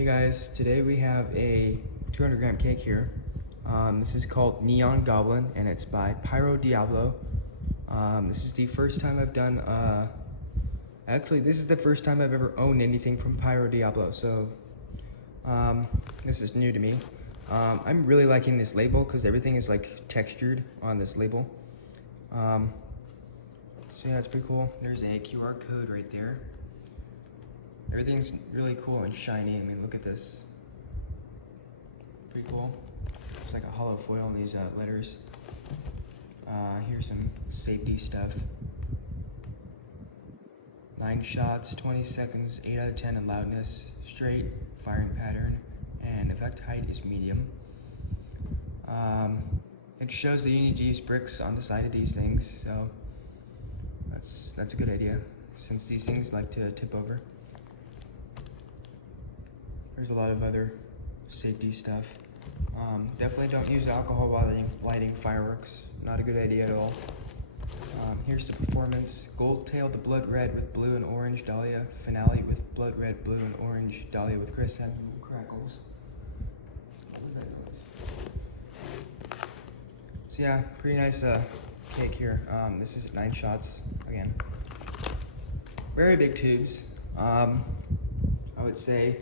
Hey guys, today we have a 200 gram cake here. This is called Neon Goblin and it's by Pyro Diablo. This is the first time I've done, actually this is the first time I've ever owned anything from Pyro Diablo, so this is new to me. I'm really liking this label because everything is like textured on this label. So yeah, it's pretty cool. There's a QR code right there. Everything's really cool and shiny. I mean, look at this. Pretty cool. There's like a hollow foil on these letters. Here's some safety stuff. 9 shots, 20 seconds, 8 out of 10 in loudness, straight, firing pattern, and effect height is medium. It shows that you need to use bricks on the side of these things, so that's a good idea, since these things like to tip over. There's a lot of other safety stuff. Definitely don't use alcohol while lighting fireworks. Not a good idea at all. Here's the performance. Gold-tailed blood red with blue and orange dahlia. Finale with blood red, blue, and orange dahlia with chrysanthemum crackles. What was that noise? So yeah, pretty nice cake here. This is 9 shots, again. Very big tubes. I would say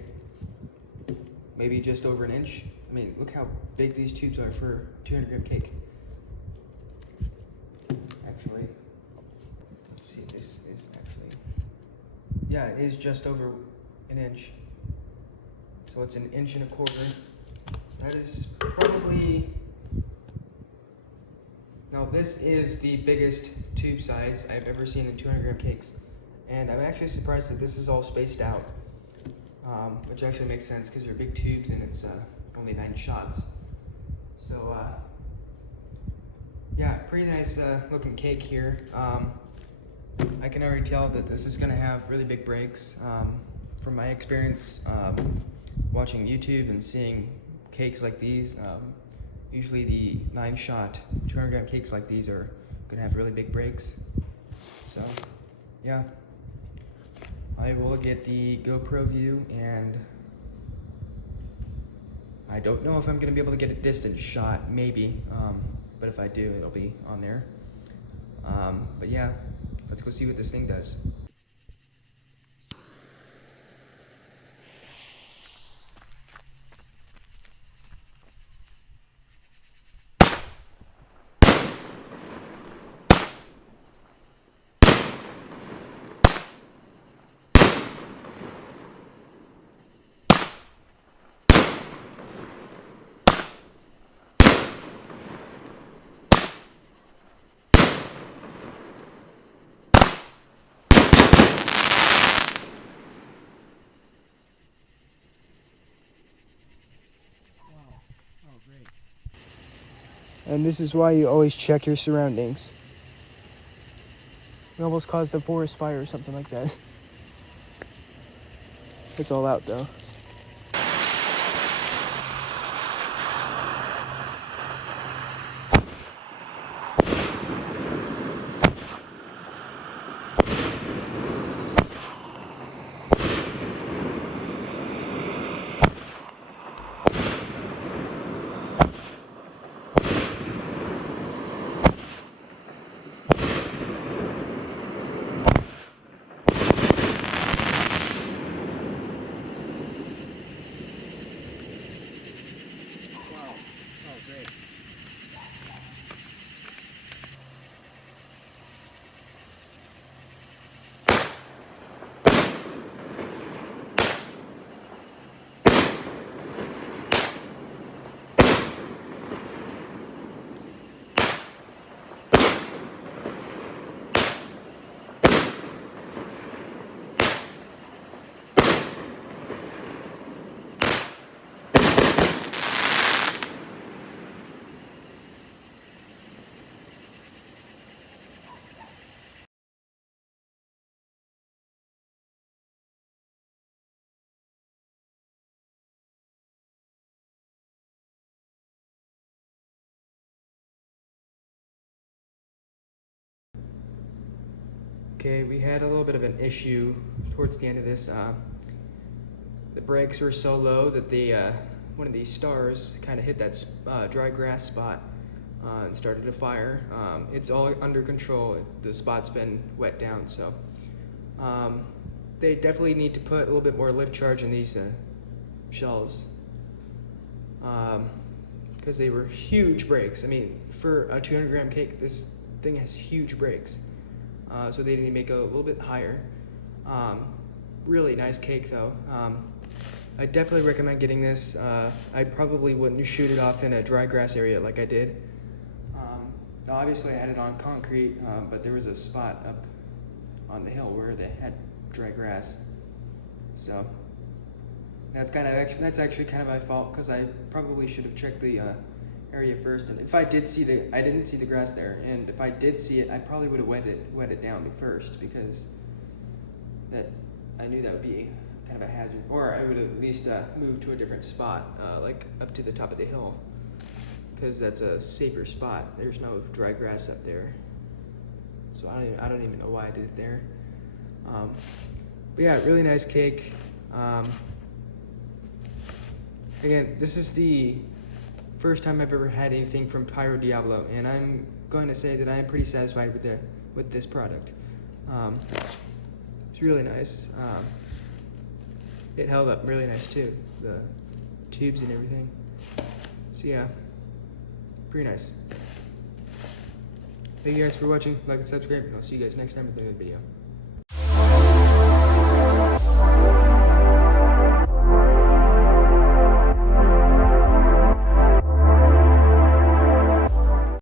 maybe just over an inch. I mean, look how big these tubes are for 200 gram cake. Actually, let's see, this is actually, yeah, it is just over an inch. So it's 1.25 inches. That is probably, now this is the biggest tube size I've ever seen in 200 gram cakes. And I'm actually surprised that this is all spaced out. Which actually makes sense because they're big tubes and it's only 9 shots. So yeah, pretty nice looking cake here. I can already tell that this is going to have really big breaks. From my experience watching YouTube and seeing cakes like these, usually the 9 shot 200 gram cakes like these are going to have really big breaks. So yeah. I will get the GoPro view, and I don't know if I'm going to be able to get a distant shot, maybe, but if I do, it'll be on there. But yeah, let's go see what this thing does. And this is why you always check your surroundings. We almost caused a forest fire or something like that. It's all out though. Okay, we had a little bit of an issue towards the end of this. the brakes were so low that the one of these stars kind of hit that dry grass spot and started a fire. It's all under control. The spot's been wet down, so they definitely need to put a little bit more lift charge in these shells, because they were huge brakes. I mean, for a 200 gram cake, this thing has huge brakes, so they need to make it a little bit higher. Really nice cake though. I definitely recommend getting this. I probably wouldn't shoot it off in a dry grass area like I did. Obviously I had it on concrete, but there was a spot up on the hill where they had dry grass. So that's actually kind of my fault, because I probably should have checked the area first. And if I did see I didn't see the grass there, and if I did see it, I probably would have wet it down first, because I knew that would be kind of a hazard. Or I would at least move to a different spot, like up to the top of the hill, because that's a safer spot. There's no dry grass up there. So I don't even know why I did it there. But yeah, really nice cake. Again, this is the first time I've ever had anything from Pyro Diablo, and I'm going to say that I am pretty satisfied with this product. It's really nice. It held up really nice too, the tubes and everything. So yeah, pretty nice. Thank you guys for watching. Like and subscribe, and I'll see you guys next time with another video.